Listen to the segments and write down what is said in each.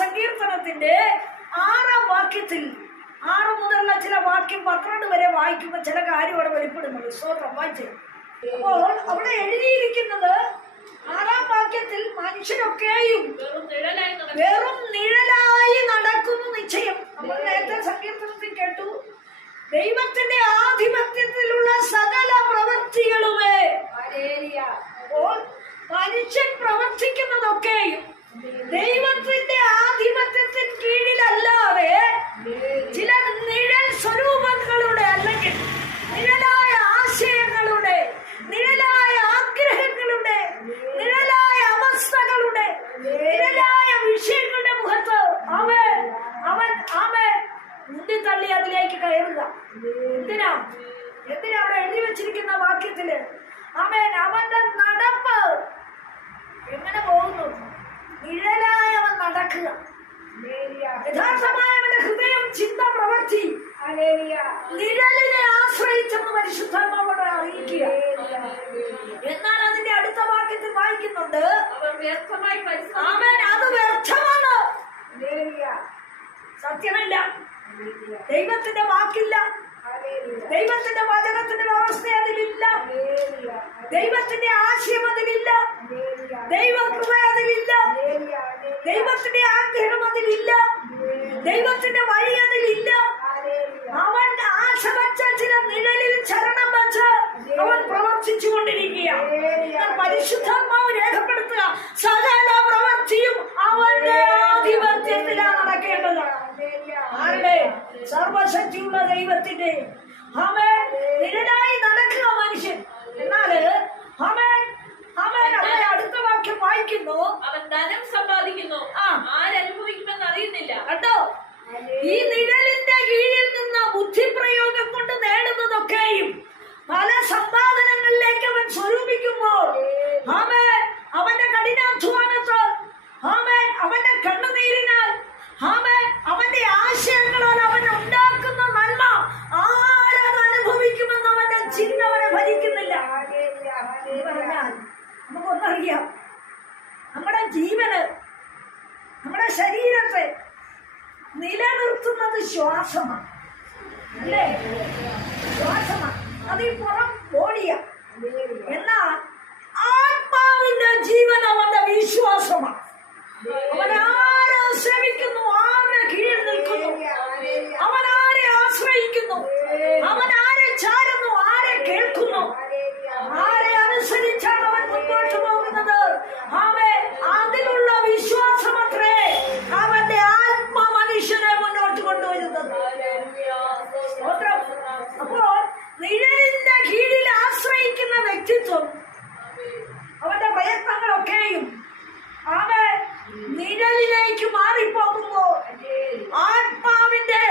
സങ്കീർത്തനത്തിന്റെ ആറാം വാക്യത്തിൽ ആറ് മുതലുള്ള ചില വാക്യം പന്ത്രണ്ട് വരെ വായിക്കുമ്പോൾ ചില കാര്യം അവിടെ വെളിപ്പെടുന്നുണ്ട്. സ്തോത്രം വായിച്ചു അപ്പോൾ അവിടെ എഴുതിയിരിക്കുന്നത് ആറാം വാക്യത്തിൽ മനുഷ്യരൊക്കെയും വെറും നിഴലായി നടക്കുന്നു. നിശ്ചയം. നമ്മൾ നേരത്തെ സങ്കീർത്തനത്തിൽ കേട്ടു. ദൈവത്തിന്റെ ആധിപത്യത്തിലുള്ള സകല പ്രവൃത്തികളുമേ. അപ്പോൾ മനുഷ്യൻ പ്രവർത്തിക്കുന്നതൊക്കെയും ദൈവത്തിന്റെ ആധിപത്യത്തിന് കീഴിലല്ലാതെ ചില നിഴൽ സ്വരൂപങ്ങളുടെ അല്ലെങ്കിൽ നിഴലായ ആശയങ്ങളുടെ നിഴലായ ആഗ്രഹങ്ങളുടെ നിഴലായ അവസ്ഥകളുടെ നിഴലായ വിഷയങ്ങളുടെ മുഖത്ത് അവൻ അവൻ അവൻ മുന്തിത്തള്ളി അതിലേക്ക് കയറുക. എന്തിനാ? എന്തിനാ അവിടെ എഴുതി വെച്ചിരിക്കുന്ന വാക്യത്തിൽ? അവൻ അവന്റെ നടപ്പ് എങ്ങനെ പോകുന്നു? നിഴലായ അവൻ നടക്കുക യഥാർത്ഥമായ അവന്റെ ഹൃദയം ചിന്ത പ്രവർത്തി നിഴലിനെ ആശ്രയിച്ചെന്ന് പരിശുദ്ധാത്മാവോട് അറിയിക്കുക. എന്നാൽ അതിന്റെ അടുത്ത വാക്യത്തിൽ വായിക്കുന്നുണ്ട് അവർ വ്യർത്ഥമായി പരിശ്രമിക്കും. അവൻ അത് വ്യർത്ഥമാണ്. സത്യമല്ല. ദൈവത്തിന്റെ വാക്കില്ല. ദൈവത്തിന്റെ വചനത്തിന്റെ വ്യവസ്ഥ അതിലില്ല. ദൈവത്തിന്റെ ആശയം അതിലില്ല. ദൈവകൃപ അതിലില്ല. ദൈവത്തിന്റെ ആഗ്രഹം അതിലില്ല. ദൈവത്തിന്റെ വഴി അതിലില്ല. അവൻ ആശ വച്ച ചില നിഴലിൽ ചരണം വച്ച് അവൻ പ്രവർത്തിച്ചു കൊണ്ടിരിക്കുക പരിശുദ്ധാത്മാവ് രേഖപ്പെടുത്തുക സകല പ്രവർത്തിയും അവന്റെ ആധിപത്യത്തിലാണ്. സർവശക്തിയുള്ള ദൈവത്തിന്റെ അവൻ നിരനായി നടക്കുക മനുഷ്യൻ. എന്നാൽ അവൻ അവൻ അവിടെ അടുത്ത വാക്യം വായിക്കുന്നു. അവൻ ധനം സമ്പാദിക്കുന്നു. ആ. ആരനുഭവിക്കുമെന്ന് അറിയുന്നില്ല. കണ്ടോ? ഈ നിഴലിന്റെ കീഴിൽ നിന്ന് ബുദ്ധിപ്രയോഗം കൊണ്ട് നേടുന്നതൊക്കെയും പല സമ്പാദനങ്ങളിലേക്ക് അവൻ സ്വരൂപിക്കുമ്പോൾ ആമേ അവന്റെ കഠിനാധ്വാനത്താൽ അവൻ അവന്റെ കണ്ണുനീരിനാൽ അവൻ അവന്റെ ആശയങ്ങളാൽ അവൻ ഉണ്ടാക്കുന്ന നന്മ ആരത് അനുഭവിക്കുമെന്ന് അവന്റെ ചിന്ത അവനെ ഭരിക്കുന്നില്ല എന്ന് പറഞ്ഞാൽ നമുക്കൊന്നറിയാം നമ്മുടെ ജീവന് നമ്മുടെ ശരീരത്തെ നിലനിർത്തുന്നത് ശ്വാസമാണ് അല്ലേ? ശ്വാസമാണ് അത് ഈ പുറം ബോഡിയാ എന്നാൽ ആത്മാവിന്റെ ജീവൻ അവന്റെ വിശ്വാസമാണ് അവൻ ആരെ ശ്രമിക്കുന്നു ആരുടെ കീഴിൽ നിൽക്കുന്നു അവൻ ആരെ ആശ്രയിക്കുന്നു അവൻ ആരെ ചാരുന്നു ആരെ കേൾക്കുന്നു ആരെ അനുസരിച്ചാണ് അവൻ മുന്നോട്ട് പോകുന്നത് അവൻ അതിലുള്ള വിശ്വാസമത്രേ അവന്റെ ആത്മ മനുഷ്യനെ മുന്നോട്ട് കൊണ്ടുവരുന്നത് സ്തോത്രം. അപ്പോൾ നിഴലിന്റെ കീഴിൽ ആശ്രയിക്കുന്ന വ്യക്തിത്വം. അവന്റെ പ്രയത്നങ്ങളൊക്കെയും അവൻ നിഴലിലേക്ക് മാറിപ്പോകുമ്പോ ആത്മാവിന്റെ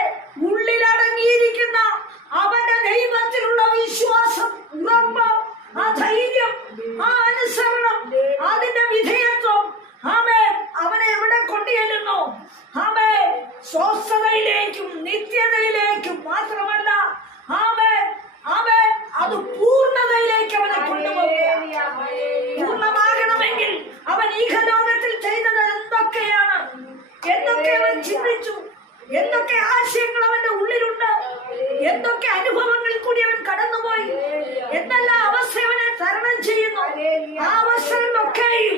ഉള്ളിലടങ്ങിയിരിക്കുന്ന അവന്റെ ദൈവത്തിലുള്ള വിശ്വാസം ഉറപ്പ് ആ ധൈര്യം ആ അനുസരണം അതിന്റെ വിധേയത്വം. ആമേ അവനെ എവിടെ കൊണ്ടുചെല്ലുന്നു? ആമേ സ്വസ്ഥതയിലേക്കും നിത്യതയിലേക്കും മാത്രമല്ല അവൻ അവൻ അത് പൂർണതയിലേക്ക് അവനെ കൊണ്ടുപോകുക പൂർണമാകണമെങ്കിൽ അവൻ ഈഹലോകത്തിൽ ചെയ്തത് എന്തൊക്കെയാണ് എന്തൊക്കെ അവൻ ചിന്തിച്ചു എന്തൊക്കെ ആശയങ്ങൾ അവന്റെ ഉള്ളിലുണ്ട് എന്തൊക്കെ അനുഭവങ്ങളിൽ കൂടി അവൻ കടന്നുപോയി എന്തെല്ലാം അവസ്ഥ അവനെ തരണം ചെയ്യുന്നു ആ അവസരങ്ങളൊക്കെയും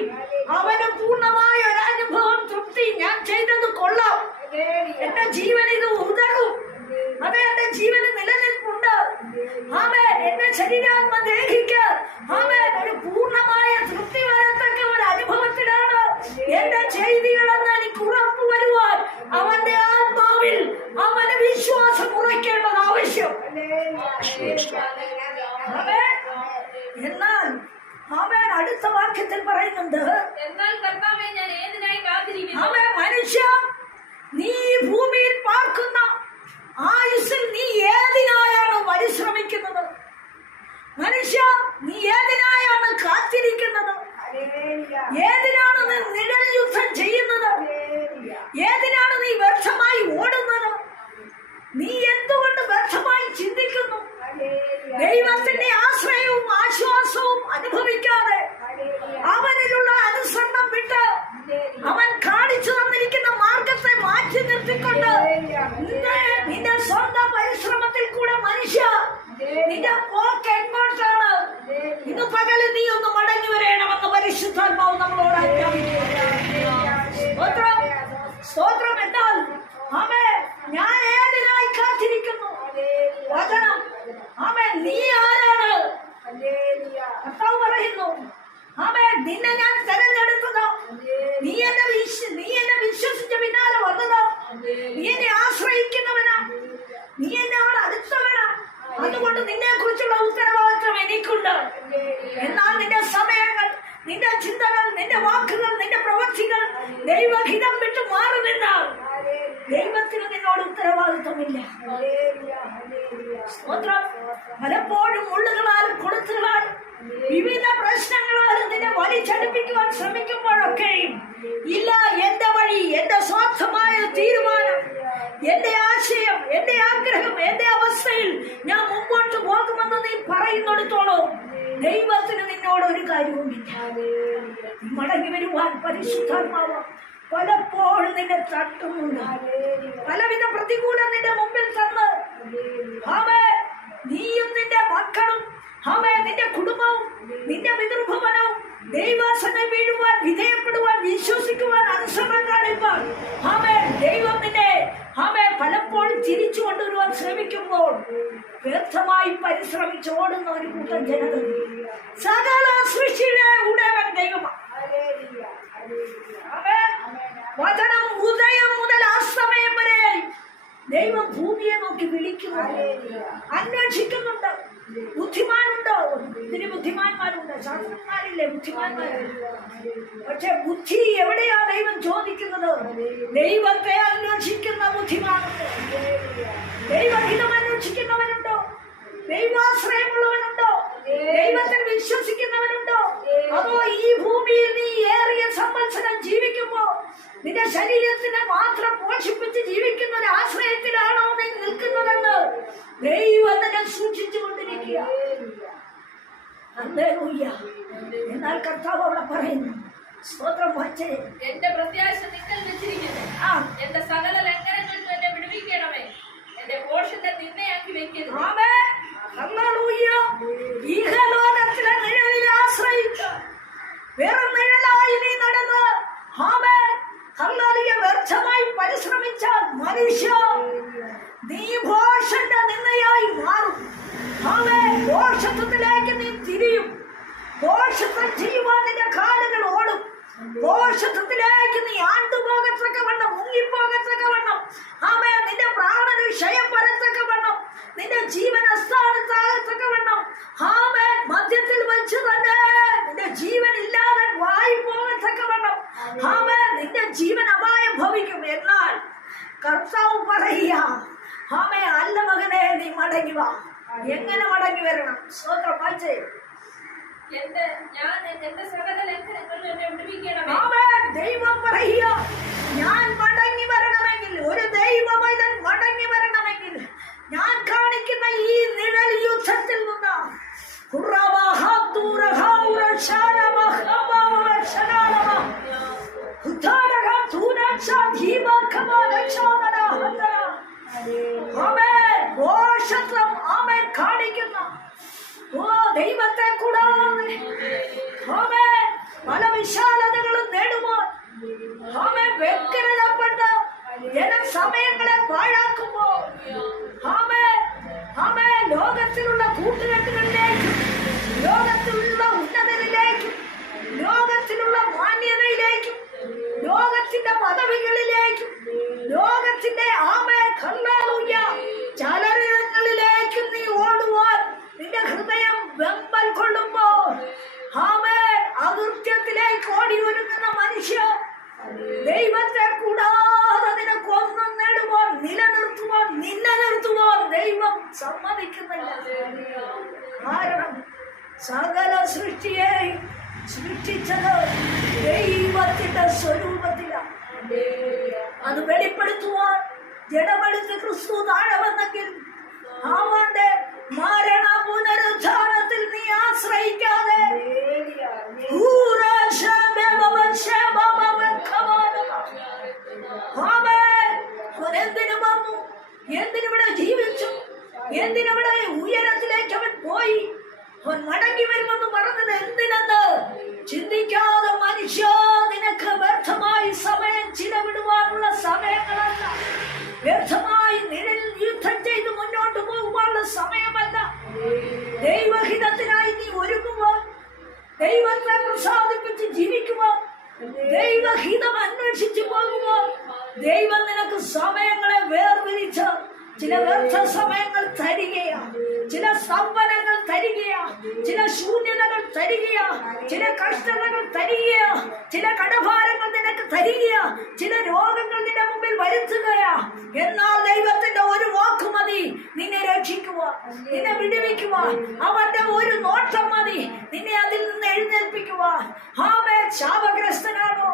അവന് പൂർണമായ ഒരു അനുഭവം തൃപ്തി ഞാൻ ചെയ്തത് കൊള്ളാം എന്റെ ജീവൻ ഇത് ഉതകും. അതെ എന്റെ ജീവന് നിലനിൽപ്പുണ്ട്. ആമേൻ. എന്റെ ശരീരാത്മ ദേഹിക്ക് ആമേൻ ഒരു പൂർണമായ തൃപ്തി വരത്തക്ക ഒരു അനുഭവത്തിലാണ് എന്റെ ചെയ്തികളെന്ന് എനിക്ക് ഉറപ്പ് വരുവാൻ അവന്റെ ആത്മാവിൽ അവന് വിശ്വാസം ഉറയ്ക്കേണ്ടത് ആവശ്യം. എന്നാൽ ആമേൻ അടുത്ത വാക്യത്തിൽ പറയുന്നുണ്ട്. എന്നാൽ കർത്താവെ ഞാൻ ഏതിനായി കാത്തിരിക്കുന്നു? അവൻ മനുഷ്യ നീ ഭൂമിയിൽ പാർക്കുന്ന ആയുസിൽ നീ ഏതിനായാണ് പരിശ്രമിക്കുന്നത്? മനുഷ്യ നീ ഏതിനായാണ് കാത്തിരിക്കുന്നത്? ഏതിനാണ് നീ നിഴൽ യുദ്ധം ചെയ്യുന്നത്? ഏതിനാണ് നീ വ്യർത്ഥമായി ഓടുന്നത്? നീ എന്തുകൊണ്ട് വ്യർത്ഥമായി ചിന്തിക്കുന്നു? ദൈവത്തിന്റെ ആശ്രയം നീ ആരാണ്? കർത്താവ് പറയുന്നു ആമേ നിന്നെ ഞാൻ തെരഞ്ഞെടുത്തതോ? നീ എന്നെ നീ എന്നെ വിശ്വസിച്ച പിന്നാലെ വന്നതോ? നീ എന്നെ ആശ്രയിക്കുന്നവനാ? നീ എന്നെ അവിടെ അടുത്തവനാ? അതുകൊണ്ട് നിന്നെ കുറിച്ചുള്ള ഉത്തരവാദിത്വം എനിക്കുണ്ട്. എന്നാൽ നിന്റെ സമയങ്ങൾ നിന്റെ ചിന്തകൾ നിന്റെ വാക്കുകൾ നിന്റെ പ്രവൃത്തികൾ ദൈവഹിതം വിട്ട് മാറി നിന്നാൽ ദൈവത്തിന് നിന്നോട് ഉത്തരവാദിത്വമില്ല. സ്തോത്രം. പലപ്പോഴും ഉള്ളുകളാലും കൊളുത്തുകളാലും വിവിധ പ്രശ്നങ്ങളാലും നിന്നെ വലിച്ചടുപ്പിക്കുവാൻ ശ്രമിക്കുമ്പോഴൊക്കെയും ഇല്ല എന്റെ വഴി എന്റെ സ്വാർത്ഥമായ തീരുമാനം എന്റെ ആശയം എന്റെ ആഗ്രഹം എന്റെ അവസ്ഥയിൽ ഞാൻ മുമ്പോട്ട് പോകുമെന്ന് നീ പറയുന്നിടത്തോളം ദൈവത്തിന് നിന്നോട് ഒരു കാര്യവുമില്ല. മടങ്ങി വരുവാൻ പരിശുദ്ധാത്മാവ് പലപ്പോഴും നിന്നെ തട്ടുന്നുണ്ട് പലവിധ പ്രതികൂലം നിന്റെ മുമ്പിൽ തന്ന്. അവേ നീയും നിന്റെ മക്കളും അവയെ നിന്റെ കുടുംബവും നിന്റെ പിതൃഭവനവും ദൈവാസന വീഴുവാൻ വിധേയപ്പെടുവാൻ വിശ്വസിക്കുവാൻ അനുസരണം കാണിപ്പാൻ അവേ ദൈവം നിന്നെ അവേ പലപ്പോഴും തിരിച്ചു കൊണ്ടുവരുവാൻ ശ്രമിക്കുമ്പോൾ വ്യർത്ഥമായി പരിശ്രമിച്ച് ഓടുന്ന ഒരു കൂട്ടം ജനത സകല സൃഷ്ടിയുടെ പക്ഷെ ബുദ്ധി എവിടെയാ ദൈവം ചോദിക്കുന്നത്? ദൈവത്തെ അന്വേഷിക്കുന്ന ബുദ്ധിമാനുണ്ടോ ദൈവാശ്രയമുള്ളവനുണ്ടോ? ദൈവത്തിൽ വിശ്വസിക്കുന്നവനുണ്ടോ? അതോ ഈ ഭൂമിയിൽ നീ ഏറിയ സംവത്സരം ജീവിക്കുമ്പോ നിന്റെ ശരീരത്തിനെ മാത്രം പോഷിപ്പിച്ച് ജീവിക്കുന്ന ഒരു ആശ്രയത്തിലാണോ നീ നിൽക്കുന്നതെന്ന് ദൈവം തന്നെ സൂക്ഷിച്ചുകൊണ്ടിരിക്കുക. എന്നാൽ കർത്താവ് അവിടെ പറയുന്നു. സ്തോത്രം വച്ചേ. എന്റെ പ്രത്യാശ നിങ്ങൾ വെച്ചിരിക്കുന്നു ആ. എന്റെ സകല ലംഘനങ്ങൾക്ക് എന്നെ വിടുവിക്കണമേ. എന്റെ പോഷന്റെ നിന്നയാക്കി വെക്കരുത്. ഇഹലോകത്തിലെ നിഴലിൽ ആശ്രയിച്ച് വെറും നിഴലായി നീ നടന്ന്. ആമേ. ഹല്ലേലൂയ. വ്യർത്ഥമായി പരിശ്രമിച്ചാൽ മനുഷ്യ നീ ഭോഷന്റെ നിന്നയായി മാറും ആമേൻ. ഭോഷത്വത്തിലേക്ക് നീ തിരിയും ഭോഷത്വം ചെയ്യുവാൻ നിന്റെ കാലുകൾ ഓടും. പോഷത്വത്തിലേക്ക് നീ ആണ്ടുപോകത്തക്ക വണ്ണം മുങ്ങിപ്പോകത്തക്ക വണ്ണം. ആമേ നിന്റെ പ്രാണന് ക്ഷയം വരത്തക്ക വണ്ണം. നിന്റെ ജീവൻ അസ്ഥാനത്താകത്തക്ക വണ്ണം. ആമേ മധ്യത്തിൽ വെച്ച് തന്നെ നിന്റെ ജീവൻ ഇല്ലാതെ വായി പോകത്തക്ക വണ്ണം. ആമേ നിന്റെ ജീവൻ അപായം ഭവിക്കും. എന്നാൽ കർത്താവ് പറയുക ആമേ അല്ല മകനെ നീ മടങ്ങി വാ. എങ്ങനെ മടങ്ങി വരണം? സ്വന്തം വായിച്ചേ. എന്റെ ഞാൻ എന്റെ സകല ലംഘനങ്ങളിൽ എന്നെ വിടുവിക്കണമേ ആമേൻ. ദൈവം ഞാൻ മടങ്ങി വരണമെങ്കിൽ ഒരു ദൈവമൈതൻ മടങ്ങി വരണമെങ്കിൽ ഞാൻ കാണിക്കുന്ന ഈ നിഴൽ യുദ്ധത്തിൽ നിന്ന് കാണിക്കുന്ന ഓ ദൈവത്തെ കൂടാതെ. പല വിശാലതകളും നേടുവാൻ ആമേ വ്യക്തതപ്പെട്ട് ജനം സമയങ്ങളെ പാഴാക്കുമ്പോൾ ആമേ ആമേ ലോകത്തിലുള്ള കൂട്ടുകെട്ടുകളിലേക്ക് ലോകത്തിലുള്ള ഉന്നതരിലേക്ക് ലോകത്തിലുള്ള മാന്യതയിലേക്കും ലോകത്തിന്റെ പദവികളിലേക്കും ലോകത്തിന്റെ ആമേ കല്ലാലൂയ ചലനങ്ങളിലേക്കും നീ ഓടുവാൻ നിന്റെ ഹൃദയം വെമ്പൽ കൊള്ളുമ്പോൾ ആമേ അകൃത്യത്തിലേക്ക് ഓടി ഒരുങ്ങുന്ന മനുഷ്യ ദൈവത്തെ കൂടാതെ നിനക്കൊന്നും നേടുവാൻ നിലനിർത്തുവാൻ നിന്നെ നിർത്തുവാൻ ദൈവം സമ്മതിക്കുന്നില്ല കാരണം സകല സൃഷ്ടിയെയും സൃഷ്ടിച്ചത് ദൈവത്തിന്റെ സ്വരൂപത്തിലാണ് അത് വെളിപ്പെടുത്തുവാൻ ജഡമെടുത്ത് ക്രിസ്തു താഴെ വന്നെങ്കിൽ അവന്റെ മരണ പുനരുദ്ധാനത്തിൽ നീ ആശ്രയിക്കാതെ എന്തിനു വന്നു എന്തിനിവിടെ ജീവിച്ചു എന്തിനവിടെ ഉയരത്തിലേക്ക് അവൻ പോയി അവൻ മടങ്ങി വരുമെന്ന് പറഞ്ഞത് എന്തിനെന്ന്? ചിന്തിക്കാതെ മനുഷ്യ നിനക്ക് വ്യർത്ഥമായി സമയം ചിലവിടുവാനുള്ള സമയങ്ങളല്ല വ്യർത്ഥമായി നിഴൽ യുദ്ധം ചെയ്ത് മുന്നോട്ട് പോകുവാനുള്ള സമയമല്ല. ദൈവഹിതത്തിനായി നീ ഒരുങ്ങുമ്പോൾ ദൈവത്തെ പ്രസാദിപ്പിച്ച് ജീവിക്കുമോ ദൈവഹിതം അന്വേഷിച്ചു പോകുമോ ദൈവം നിനക്ക് സമയങ്ങളെ വേർതിരിച്ച് ചില വ്യർത്ഥസമയങ്ങൾ തരികയാ ചില സ്തംഭനങ്ങൾ തരികയാ ചില ശൂന്യതകൾ തരികയാ ചില കഷ്ടതകൾ തരികയാ ചില കടഭാരങ്ങൾ നിനക്ക് തരികയാ ചില രോഗങ്ങൾ നിന്റെ മുമ്പിൽ വരുത്തുകയാ. എന്നാൽ ദൈവത്തിന്റെ ഒരു വാക്ക് മതി നിന്നെ രക്ഷിക്കുക നിന്നെ വിടുവിക്കുക അവന്റെ ഒരു നോട്ടം മതി നിന്നെ അതിൽ നിന്ന് എഴുന്നേൽപ്പിക്കുക ഹാമേ ശാപഗ്രസ്തനാണോ?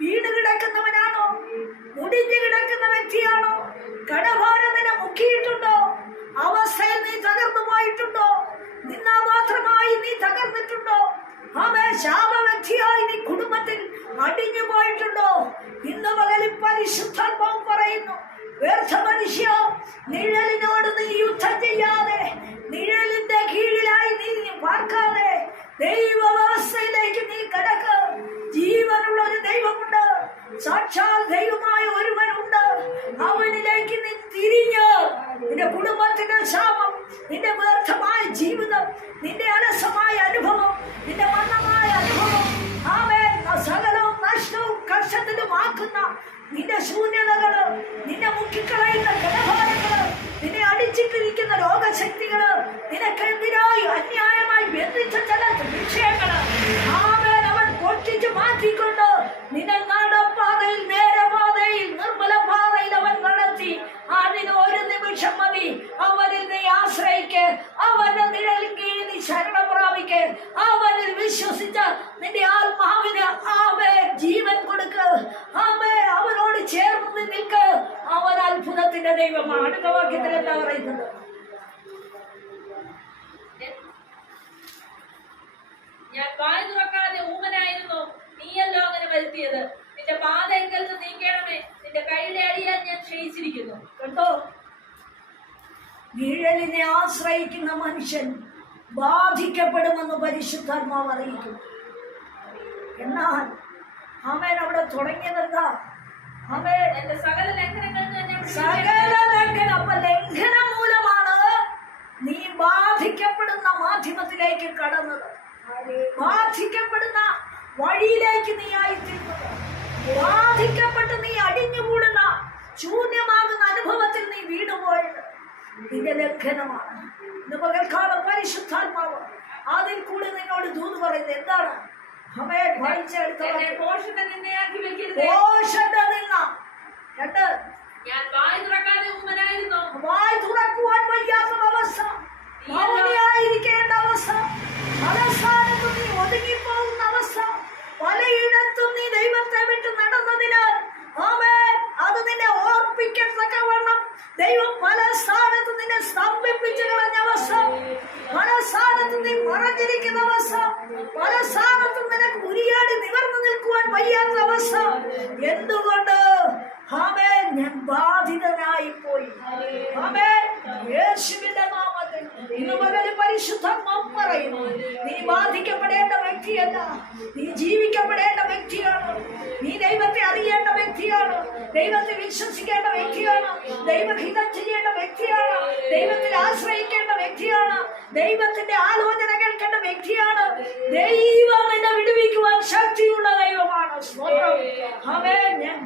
വീട് കിടക്കുന്നവനാണോ? മുടിഞ്ഞു കിടക്കുന്ന വ്യക്തിയാണോ? കടഭാരം മുക്കിയിട്ടുണ്ടോ? അവസ്ഥയിൽ നീ തകർന്നു പോയിട്ടുണ്ടോ? നിന്നാ മാത്രമായി നീ തകർന്നിട്ടുണ്ടോ? അവൻ ശാപവ്യക്തിയായി നീ കുടുംബത്തിൽ അടിഞ്ഞു പോയിട്ടുണ്ടോ? ഇന്ന് പകലിൽ പരിശുദ്ധാത്മാവ് പറയുന്നു വ്യർത്ഥ മനുഷ്യ നിഴലിനോട് നീ യുദ്ധം ചെയ്യാതെ നിഴലിന്റെ കീഴിലായി നീ പാർക്കാതെ ദൈവവ്യവസ്ഥയിലേക്ക് നീ കടക്ക്. ജീവനുള്ള ഒരു ദൈവമുണ്ട്. സാക്ഷാൽ ദൈവമായ ഒരുവനുണ്ട്. അവനിലേക്ക് നീ തിരിഞ്ഞ് നിന്റെ കുടുംബത്തിന്റെ ശാപം നിന്റെ വ്യർത്ഥമായ ജീവിതം നിന്റെ അലസമായ അനുഭവം നിന്റെ മരണമായ അനുഭവം ആമേൻ. സകലവും നഷ്ടവും കഷ്ടത്തിലുമാക്കുന്ന നിന്റെ ശൂന്യതകൾ നിന്നെ മുക്കിക്കളയുന്ന ഘടഭാരങ്ങൾ നിന്നെ അടിച്ചിട്ടിരിക്കുന്ന രോഗശക്തികൾ നിനക്കെതിരായി അന്യായമായി ബന്ധിച്ച ചില വിഷയങ്ങൾ ആമേൻ. പൊട്ടിച്ചു മാറ്റിക്കൊണ്ട് നിന്നെ നടപ്പാതയിൽ നേരപാതയിൽ നിർമ്മല പാതയിൽ അവൻ നടത്തി അതിന് ഒരു നിമിഷം മതി അവനിൽ നീ ആശ്രയിക്ക് അവന്റെ നിഴലിൽ കീഴിൽ നീ ശരണം പ്രാപിക്ക് അവനിൽ വിശ്വസിച്ച് നിന്റെ ആത്മാവിന് ആവേ ജീവൻ കൊടുക്ക് ആവേ അവനോട് ചേർന്ന് നിൽക്ക് അവൻ അത്ഭുതത്തിന്റെ ദൈവമാണ് അടുത്ത വാക്യത്തിൽ എന്താ പറയുന്നത് ഞാൻ വായ തുറക്കാതെ ഊമനായിരുന്നു വരുത്തിയത് നിന്റെ പാതയെങ്കിൽ നിന്ന് നീക്കണമേ. നിന്റെ കയ്യിലെ അടിയാൽ ഞാൻ ക്ഷയിച്ചിരിക്കുന്നു. കണ്ടോ? നിഴലിനെ ആശ്രയിക്കുന്ന മനുഷ്യൻ ബാധിക്കപ്പെടുമെന്ന് പരിശുദ്ധാത്മാവ് അറിയിക്കും എന്നാൽ അവൻ അവിടെ തുടങ്ങിയതെന്താ? അവൻ എന്റെ സകല ലംഘനങ്ങൾ സകല ലംഘനം അപ്പൊ ലംഘനം മൂലമാണ് നീ ബാധിക്കപ്പെടുന്ന മാധ്യമത്തിലേക്ക് കടന്നത്. ബാധിക്കപ്പെടുന്ന വഴിയിലേക്ക് നീ ആയിത്തീർന്നത് ബാധിക്കപ്പെട്ട് നീ അടിഞ്ഞുകൂടുന്ന ശൂന്യമാകുന്ന അനുഭവത്തിൽ നീ വീണുപോയത്. നിന്റെ ലംഘനമാണ്. ഇന്ന് പകൽക്കാലം പരിശുദ്ധാത്മാവ് അതിൽ കൂടി നിന്നോട് ദൂത് പറയുന്നത് എന്താണ്? അമ്മയെ നിന്ന രണ്ട്. ഞാൻ വായ തുറക്കാതെ വായ് തുറക്കുവാൻ വയ്യാത്ത അവസ്ഥ മൗനിയായിരിക്കേണ്ട അവസ്ഥ പലസ്ഥാനത്തും നീ ഒതുങ്ങിപ്പോകുന്ന അവസ്ഥ പലയിടത്തും നീ ദൈവത്തെ വിട്ട് നടന്നതിനാൽ ആമേൻ അത് നിന്നെ ഓർപ്പിക്കത്തക്കവണ്ണം ദൈവം പല സ്ഥാനത്ത് നിന്നെ സ്തംഭിപ്പിച്ചു കളഞ്ഞ അവസ്ഥ പല സ്ഥാനത്ത് നീ മറഞ്ഞിരിക്കുന്ന അവസ്ഥ പല സ്ഥാനത്തും നിനക്ക് ഉരിയാടി നിവർന്നു നിൽക്കുവാൻ വയ്യാത്ത അവസ്ഥ എന്തുകൊണ്ട്? ആമേൻ ഞാൻ ബാധിതനായി പോയി. ആമേൻ യേശുവിന്റെ നാമത്തിൽ ഇന്ന് മുതൽ പരിശുദ്ധാത്മാവ് പറയുന്നു നീ ബാധിക്കപ്പെടേണ്ട വ്യക്തിയല്ല. നീ ജീവിക്കപ്പെടേണ്ട വ്യക്തിയാണ്. നീ ദൈവത്തെ അറിയേണ്ട വ്യക്തിയാണ്. ദൈവത്തെ വിശ്വസിക്കേണ്ട വ്യക്തിയാണ്. ദൈവഹിതം ചെയ്യേണ്ട വ്യക്തിയാണ്. ദൈവത്തിൽ ആശ്രയിക്കേണ്ട വ്യക്തിയാണ്. ദൈവത്തിന്റെ ആലോചന കേൾക്കേണ്ട വ്യക്തിയാണ്. ദൈവം എന്നെ വിടുവിക്കുവാൻ ശക്തിയുള്ള ദൈവമാണ് ഞാൻ